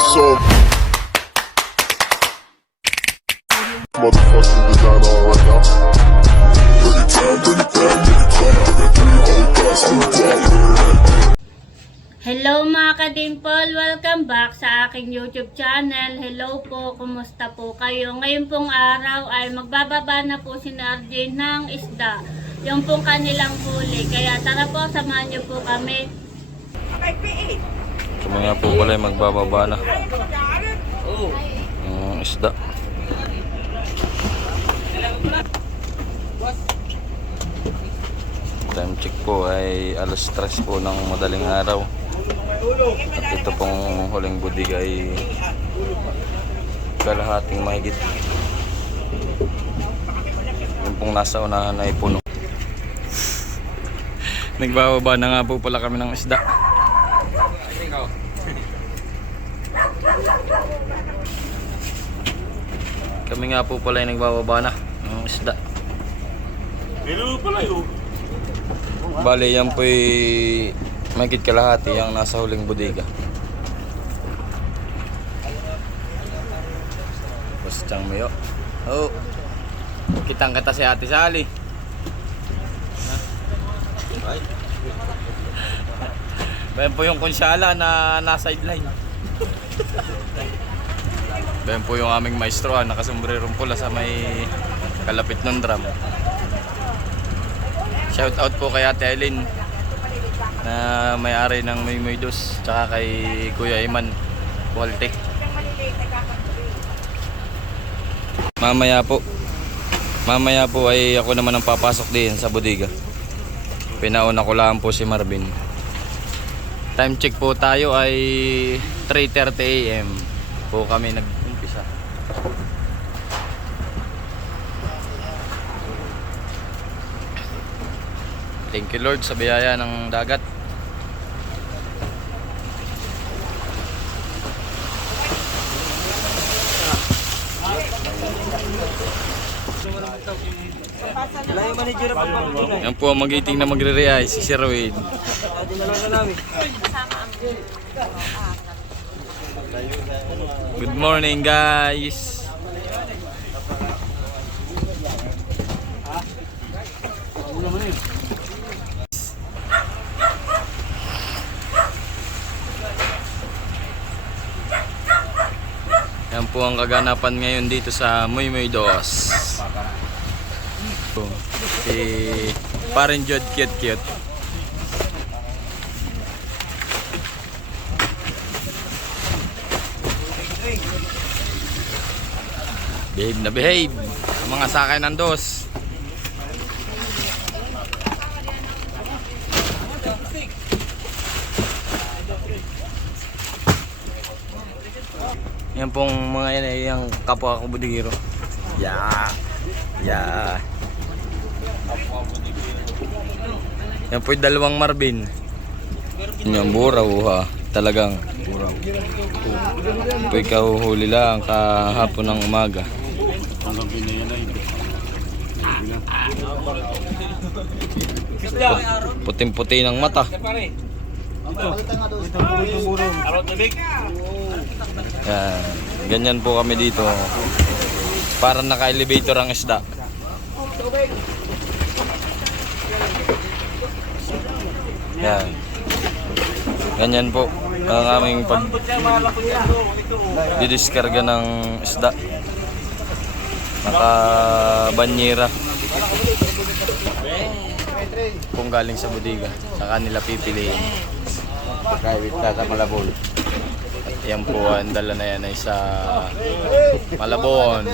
So motherfucking designer right now. Bring it down, bring it down, bring it down. I got 3 whole thoughts in the dark. Hello mga ka-dimple! Welcome back sa aking YouTube channel. Hello po, kumusta po kayo? Ngayon pong araw ay magbababa na po si RJ ng isda. Yung pong kanilang huli. Kaya tara po, samahan niyo po kami. Kami nga po pala ay magbababa na ng isda. Time check po ay alas 3 po ng madaling araw. At ito pong huling budig ay kalahating mahigit. Yung pong nasa unahan ay puno. Nagbababa na nga po pala kami ng isda. Kami nga po pala ay nagbababa na ng isda. Bale yan po ay mahigit kalahati yung nasa huling bodega. Basta tiyang mayo. Oh, kitang kita si Ate Sally. Bayan po yung konsyala na nasa sideline. Bayan po yung aming maestro nakasombrerong pula sa may kalapit ng drum. Shout out po kay Ate Eileen na may-ari ng May Dos, tsaka kay Kuya Iman Walte. Mamaya po ay ako naman ang papasok din sa bodega. Pinauna ko lang po si Marvin. Time check po tayo ay 3:30 AM po kami nag-umpisa. Thank you Lord sa biyaya ng dagat. Yan po ang magiting na magre-reay si Sir Wade. Good morning guys. Yan po ang kaganapan ngayon dito sa May Dos. Si Parang Jod cute. Behave na behave ang mga sakay ng dos. Yan pong mga yan ay yung kapwa ko budigiro. Yeah. Yan po yung dalawang Marvin. Yung buraw ha. Talagang buraw. Po ikahuhuli lang kahapon ng umaga. Puting-puti ng mata. Yan. Ganyan po kami dito. Parang naka-elevator ang isda. Yan. Ganyan po ang aming didiskarga ng isda. Naka-banyera. Kung galing sa bodega, saka nila pipiliin. Kahit sa Malabon. At yan po ang dala na yan ay sa Malabon.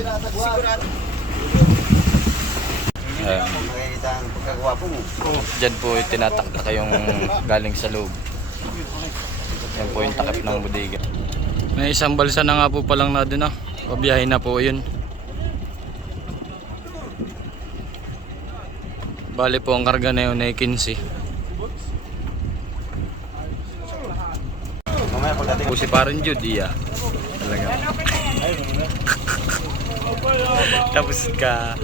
Diyan po tinatakda kayong galing sa loob. Yan po yung takip ng bodega. May isang balsa na nga po palang na doon pabiyahin na po yun. Bali po ang karga na yun ay 15. Po si Parang Judy talaga. Tapos ka.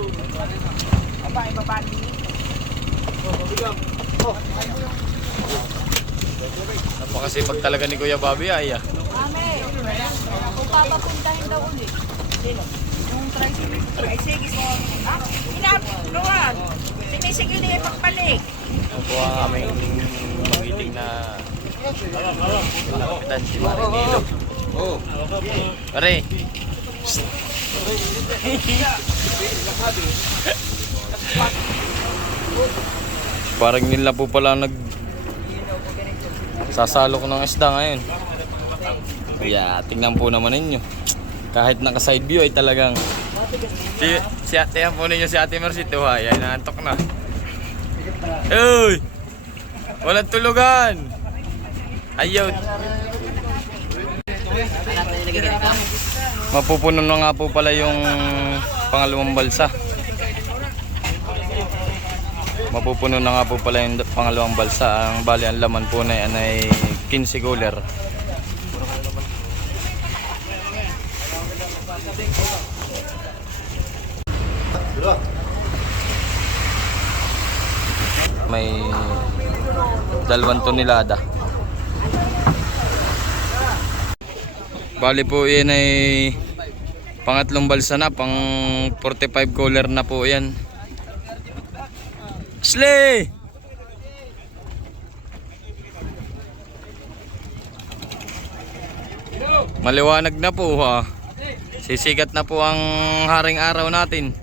Napakasipag talaga ni Kuya Bobby ay Kung papapuntahin daw ulit. Yung tricycle. Ay, sige. Inaapruan. Sinisige niya pagpalik. Yan po ang aming magiting na kapitan si Marinilo. Pare. Parang nila po pala sasalok ng isda ngayon. Yeah, tingnan po naman ninyo. Kahit naka side view ay talagang si ate yan po ninyo, si Ate Mercy tuwa. Yan, naantok na. Uy! Walang tulugan! Ayun! Mapupuno na nga po pala yung pangalawang balsa. Mapupuno na nga po pala yung pangalawang balsa. Ang bali ang laman po na yan ay 15 guler. May 2 tonelada. Bali po yan ay pangatlong balsa na, pang 45 cooler na po yan. Slay! Maliwanag na po ha. Sisikat na po ang haring araw natin.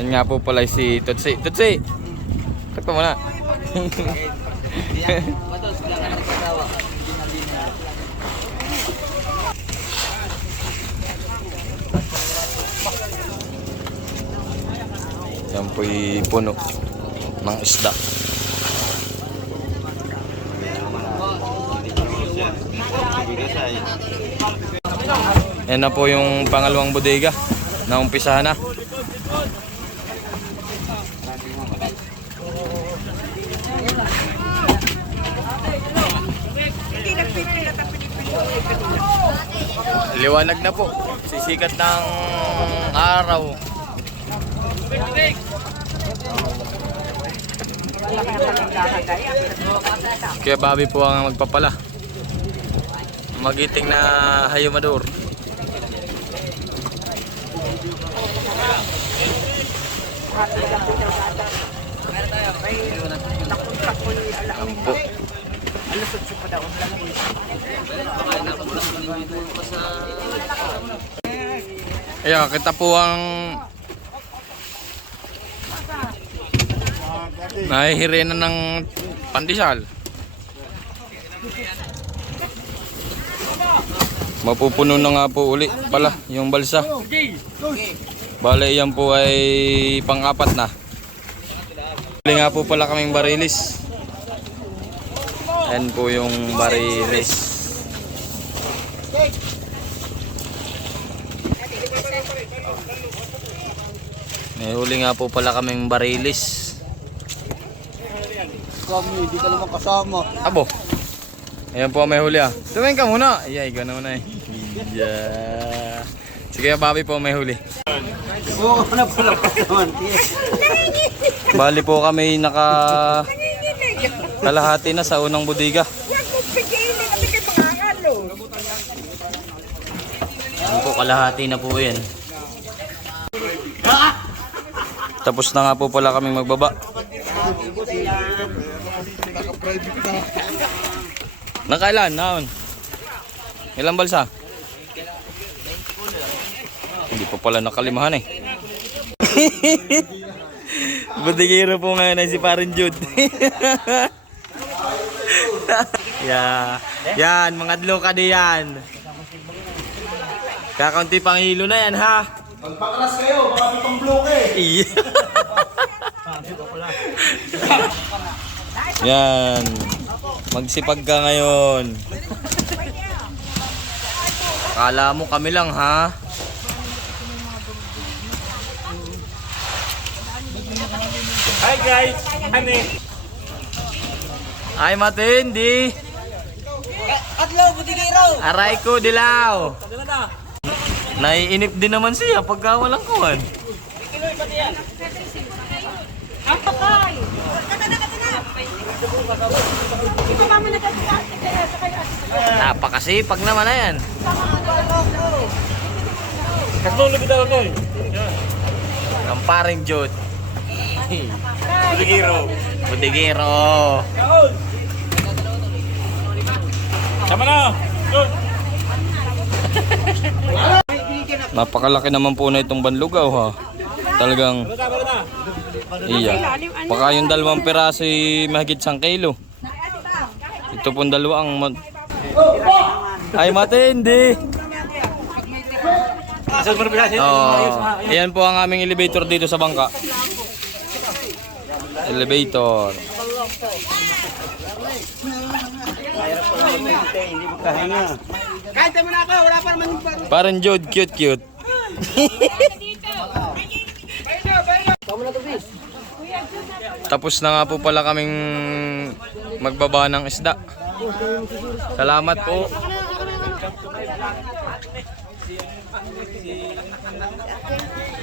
Yan nga po pala si Tutsi. Tutsi! Takto mo na. Yan po'y puno ng isda. Yan na po yung pangalawang bodega na umpisahan na. Liwanag na po. Sisikat ng araw. Kaya Bobby po ang magpapala. Magiting na hayumador. Po. Ayan, kita po ang nahihirena ng pandesal. Mapupuno na nga po uli pala yung balsa. Bale yan po ay pang-4 na. Uli nga po pala kaming barilis. Ayan po yung barilis. May huli nga po pala kaming barilis. Kami, di ka naman kasama. Abo. Ayan po may huli ah. Tumingin ka muna. Ay, gano'n na eh. Yeah. Sige, Bobby po may huli. Oo, na pala naman. Bali po kami kalahati na sa unang bodega. Ayan po, kalahati na po yan. Tapos na nga po pala kaming magbaba. Nakailan? Naon? Ilang balsa? Hindi pa pala nakalimahan eh. Butigiro po ngayon ay si Parin Jude. Yeah. Yan, mga adloka di yan. Kakaunti pang hilo na yan ha. Pagpakalas kayo, baka pitong bloke. Iya. Yan. Magsipag ka ngayon. Akala mo kami lang ha. Hi guys, ano Ay matindi. Adlaw, butigiro! Aray ko dilaw. Naiinip din naman siya pagka walang kuwan. Ang pakay! Ito kami nagkakasya kaya sa kaya Napakasipag naman na yan. Kaslong lumitaw ko eh. Ang paring Jod. Budigiro. Budigero. Sama na. Good. Napakalaki naman po na itong banlugaw ha. Talagang iya. Baka yung 2 piraso ay mahigit 1 kilo. Ito pong 2 ang ay matindi. Isang marbilas. Ayan po ang aming elevator dito sa bangka. Elevator. Hindi magkahinga. Kahit naman ako, wala pa naman yung baro. Parang Jod, cute. Tapos na nga po pala kaming magbaba ng isda. Salamat po.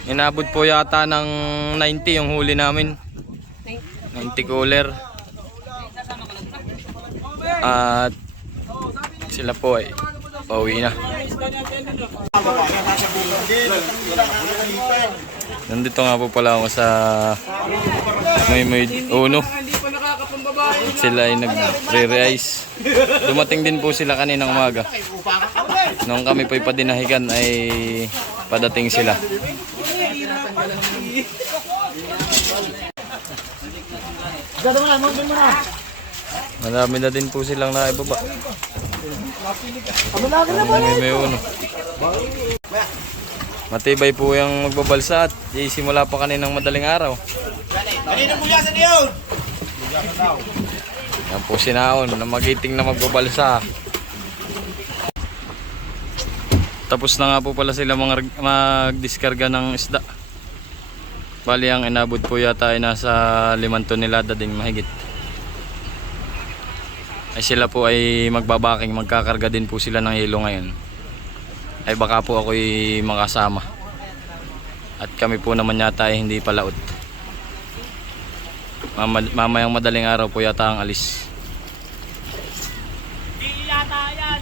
Inabot po yata ng 90 yung huli namin. 90 cooler. At sila po ay pauwi na. Nandito nga po pala ako sa may uno. Sila ay nagre-re-ice. Dumating din po sila kaninang umaga. Nung kami po'y padinahigan ay padating sila. Marami na din po silang naibaba. May uno. Matibay po yung magbabalsa at simula pa kaninang madaling araw. Kaninang buyasan yun? Yan po si Naon na magiting na magbabalsa. Tapos na nga po pala sila magdiskarga ng isda. Bali ang inabot po yata ay nasa 5 tonelada din mahigit. Ay sila po ay magbabaking, magkakarga din po sila ng hilo ngayon. Ay baka po ako'y makasama. At kami po naman yata ay hindi palaot. Mamayang madaling araw po yata ang alis. Di yata yan.